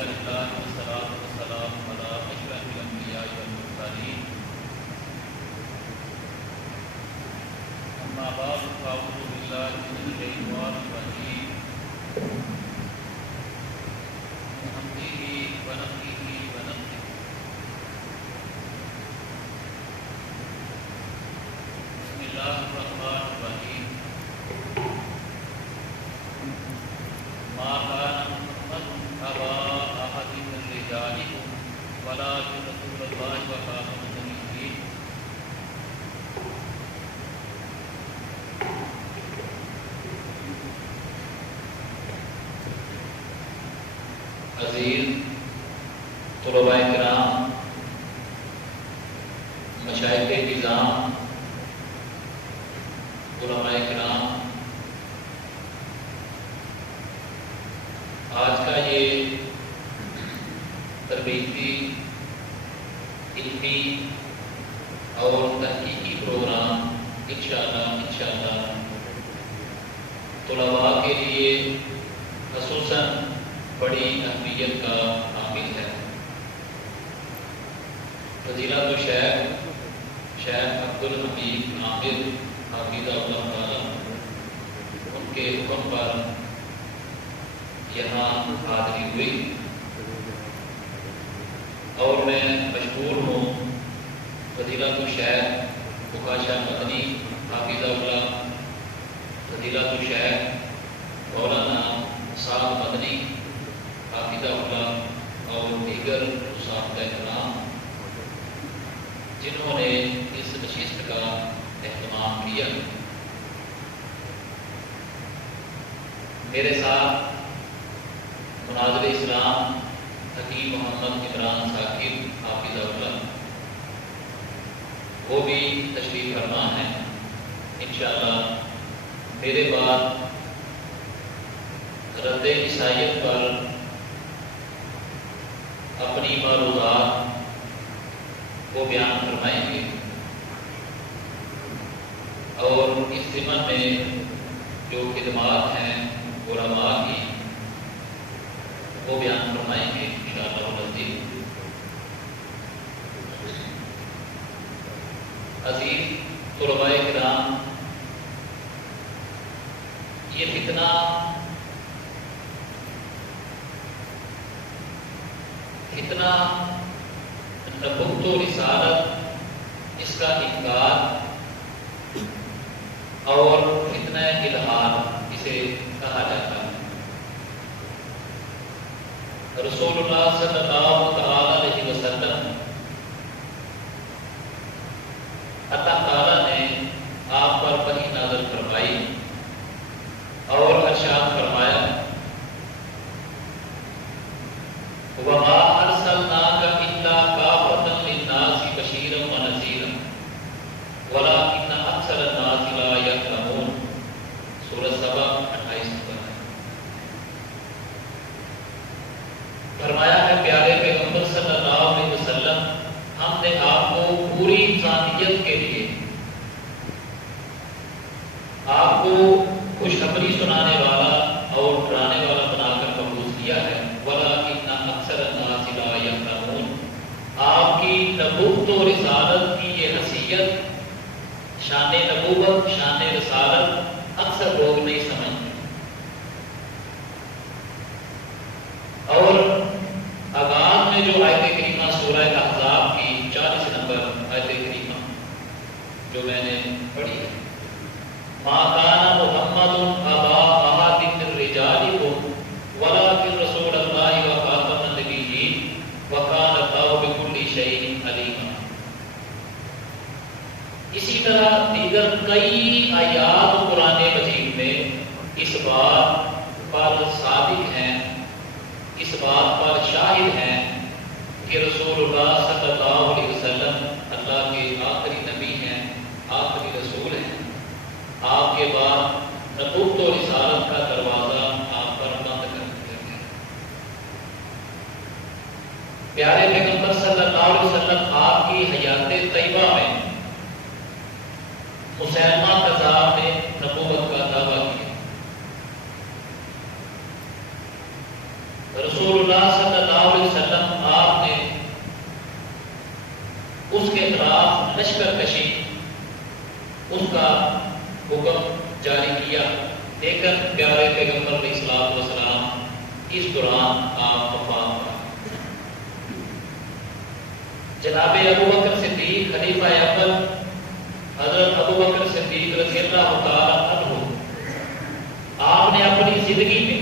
لله والصلاة والسلام على أشرف الأنبياء والمرسلين أما بعد فأعوذ بالله من الشيطان الرجيم من همزه ونفخه ونفثه بسم الله الرحمن الرحيم ما كان محمد أبا أحد من رجالكم ولكن رسول الله وخاتم النبيين عزیز طلباء کرام، مشائخ نظام، علماء کرام، آج کا یہ تربیتی، علمی اور تحقیقی پروگرام انشاءاللہ طلباء کے لیے خصوصاً بڑی اہمیت کا حامل ہے۔ فضیلت شیخ عبدالحمید عامر حافظہ اللہ تعالیٰ ان کے حکم پر یہاں حاضری ہوئی اور میں مشکور ہوں فضیلت الشیخ بکاشا مدنی حافظہ اللہ، فضیلت الشیخ مولانا صاحب مدنی حافظہ اللہ اور دیگر اساتذہ کرام جنہوں نے اس نشست کا اہتمام کیا۔ میرے ساتھ مناظر اسلام حکیم محمد عمران ثاقب حافظہ اللہ وہ بھی تشریف فرما ہیں۔ انشاءاللہ میرے بعد رد عیسائیت پر اپنی معروضات وہ بیان فرمائیں گے اور اس ضمن میں جو خدمات ہیں علماء کی وہ بیان فرمائیں گے انشاءاللہ العزیز۔ عزیز طلباء کرام، یہ فتنہ نبوت و رسالت، اس کا انکار اور فتنہ الحاد اسے کہا جاتا ہے۔ رسول اللہ صلی اللہ علیہ وسلم اللہ تعالیٰ نے آپ پر وحی نازل فرمائی اور ارشاد فرمایا وَمَا أَرْسَلْنَاكَ إِلَّا كَافَةً لِلنَّاسِ بَشِيرًا وَنَذِيرًا وَلَٰكِنَّ أَكْثَرَ النَّاسِ لَا يَعْلَمُونَ۔ سورۃ سبا 28 نمبر ہے۔ فرمایا ہے پیارے پیغمبر صلی اللہ علیہ وسلم، ہم نے آپ کو پوری انسانیت کے لیے آپ کو خوشخبری سنانے والا اور ڈرانے والا بنا کر مبعوث کیا ہے۔ وَلَٰكِنَّ أَكْثَرَ النَّاسِ لَا يَعْلَمُونَ۔ آپ کی نبوت و رسالت کی یہ حیثیت، شان نبوت، شان رسالت اکثر لوگ نہیں سمجھتے۔ اور آغاز میں جو آیت کریمہ سورہ احزاب کی 40 نمبر آیت کریمہ جو میں نے پڑھی ہے، مَا كَانَ مُحَمَّدٌ أَبَا أَحَدٍ مِّن رِّجَالِكُمْ وَلَٰكِن رَّسُولَ اللَّهِ وَخَاتَمَ النَّبِيِّينَ وَكَانَ اللَّهُ بِكُلِّ شَيْءٍ عَلِيمًا۔ اسی طرح دیگر کئی آیات قرآن مجید میں اس بات پر صادق ہیں، اس بات پر شاہد ہیں کہ رسول اللہ صلی اللہ علیہ وسلم اللہ کے آخری نبی ہیں، آخری رسول ہیں۔ آپ کے بعد نبوت و رسالت کا دروازہ آپ پر بند کر دیا گیا۔ پیارے پیغمبر صلی اللہ علیہ وسلم آپ کی حیات طیبہ میں مسلمہ کذاب نے نبوت کا دعویٰ کیا۔ رسول اللہ صلی اللہ اس کا حکم جاری کیا، لیکن پیارے پیغمبر علیہ الصلوۃ والسلام اس دوران آپ وفات پائے۔ جناب ابوبکر صدیق خلیفہ اول حضرت ابوبکر صدیق رضی اللہ تعالی عنہ، آپ نے اپنی زندگی میں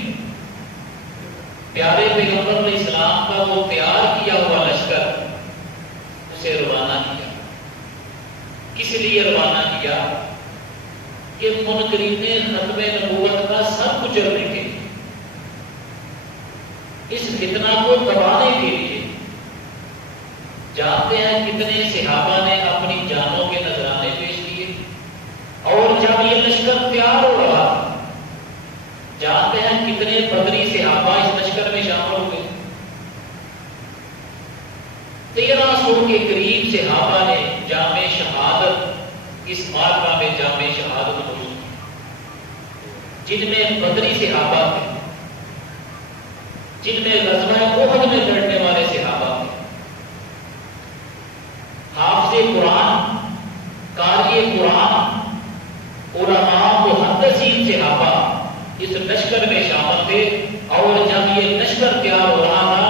پیارے پیغمبر علیہ السلام کا وہ تیار کیا ہوا لشکر اسے روانہ کیا۔ کس لیے روانہ کیا؟ کہ منکرین ختم نبوت کا سر کچلنے کے لیے، اس فتنہ کو دبانے کے لیے۔ جانتے ہیں کتنے صحابہ نے اپنی جانوں کے نذرانے پیش کیے، اور جب یہ لشکر تیار ہو رہا، جانتے ہیں کتنے بدری صحابہ اس لشکر میں شامل ہو گئے۔ 1300 کے قریب صحابہ نے جامع شہادت، اس معرکہ میں جامع شہادت نوش کی، جن میں بدری صحابہ تھے، جن میں غزوہ احد میں لڑنے والے صحابہ تھے، حافظ قرآن، قاری قرآن، علماء محدثین صحابہ اس لشکر میں شامل تھے۔ اور جب یہ لشکر تیار ہو رہا تھا،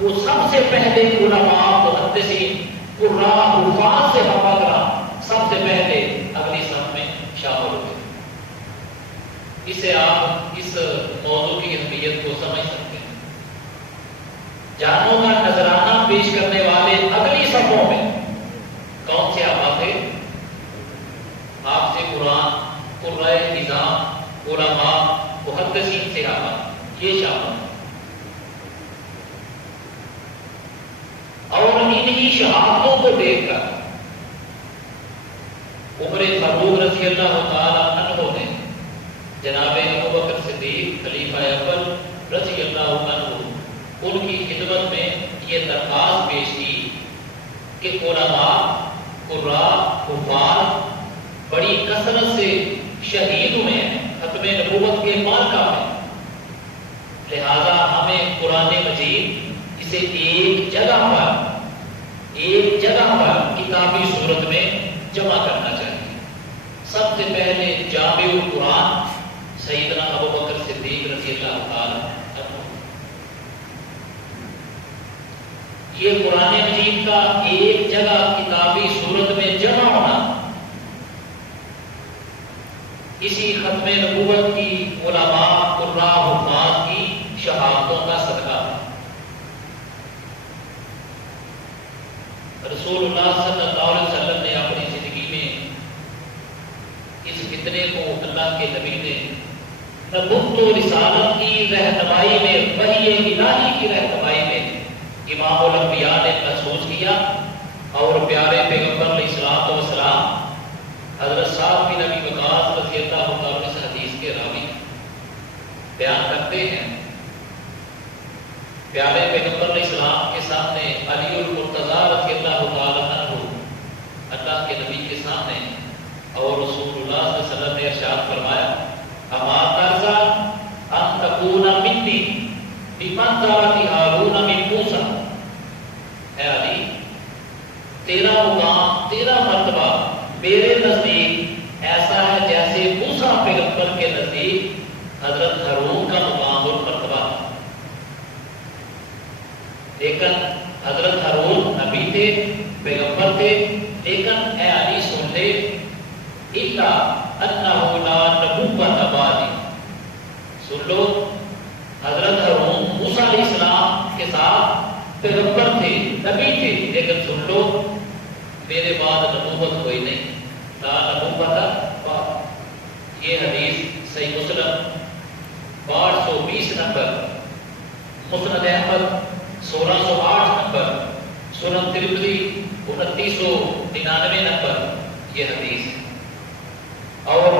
وہ سب سے پہلے علماء محدثین، قراء، حفاظ صحابہ کرام سب سے پہلے اگلی صف میں شامل ہوئے۔ اس سے آپ اس موضوع کی اہمیت کو سمجھ سکتے ہیں۔ جانوں کا نذرانہ پیش کرنے والے اگلی صفوں میں کون سے صحابہ تھے؟ حافظ قرآن، قراء نظام، علماء محدثین صحابہ، یہ شامل ہیں۔ اور انہی شہادتوں کو دیکھ کر عمر فاروق رضی اللہ تعالی عنہ نے جناب ابوبکر صدیق خلیفہ اول رضی اللہ عنہ، ان کی خدمت میں یہ درخواست پیش کی کہ علماء، قراء، حفاظ بڑی کثرت سے شہید ہوئے ہیں ختم نبوت کے معرکہ میں، لہذا ہمیں قرآن مجید اسے ایک جگہ پر کتابی صورت میں جمع کرنا چاہیے۔ سب سے پہلے جامع القرآن سیدنا ابوبکر صدیق رضی اللہ تعالی عنہ، یہ قرآن مجید کا ایک جگہ کتابی صورت میں جمع ہونا اسی ختم نبوت کی علماء، قراء، حفاظ کی شہادتوں کا صدقہ ہے۔ رسول اللہ صلی اللہ علیہ وسلم نے اپنی زندگی میں اس فتنے کو اللہ کے نبی نے نبوت و رسالت کی رہنمائی میں، وحی الہی کی رہنمائی میں امام الانبیاء نے محسوس کیا، اور پیارے پیغمبر علیہ الصلوۃ والسلام حضرت سعد بن ابی وقاص رضی اللہ تعالیٰ اس حدیث کے راوی بیان کرتے ہیں، پیارے پیغمبر علیہ السلام کے سامنے علی المرتضیٰ رضی اللہ تعالیٰ عنہ اللہ کے نبی کے سامنے، اور رسول اللہ صلی اللہ علیہ وسلم نے ارشاد فرمایا، اما ترضیٰ ان تکون منی بمنزلۃ ہارون من موسیٰ، اے علی تیرا مقام، تیرا مرتبہ میرے نزدیک ایسا ہے جیسے موسیٰ پیغمبر کے نزدیک حضرت ہارون کا مقام اور مرتبہ ہے۔ لیکن حضرت ہارون نبی تھے، پیغمبر تھے، لیکن اے علی سن لے، الا انہ لا نبوۃ بعدی، سن لو حضرت ہارون موسیٰ علیہ السلام کے ساتھ پیغمبر تھے، نبی تھے، لیکن سن لو میرے بعد نبوت کوئی نہیں، لا نبوۃ بعد۔ یہ حدیث صحیح مسلم 820 نمبر، مسند احمد 1608 نمبر، سنن ترمذی 2999 نمبر یہ حدیث ہے۔ اور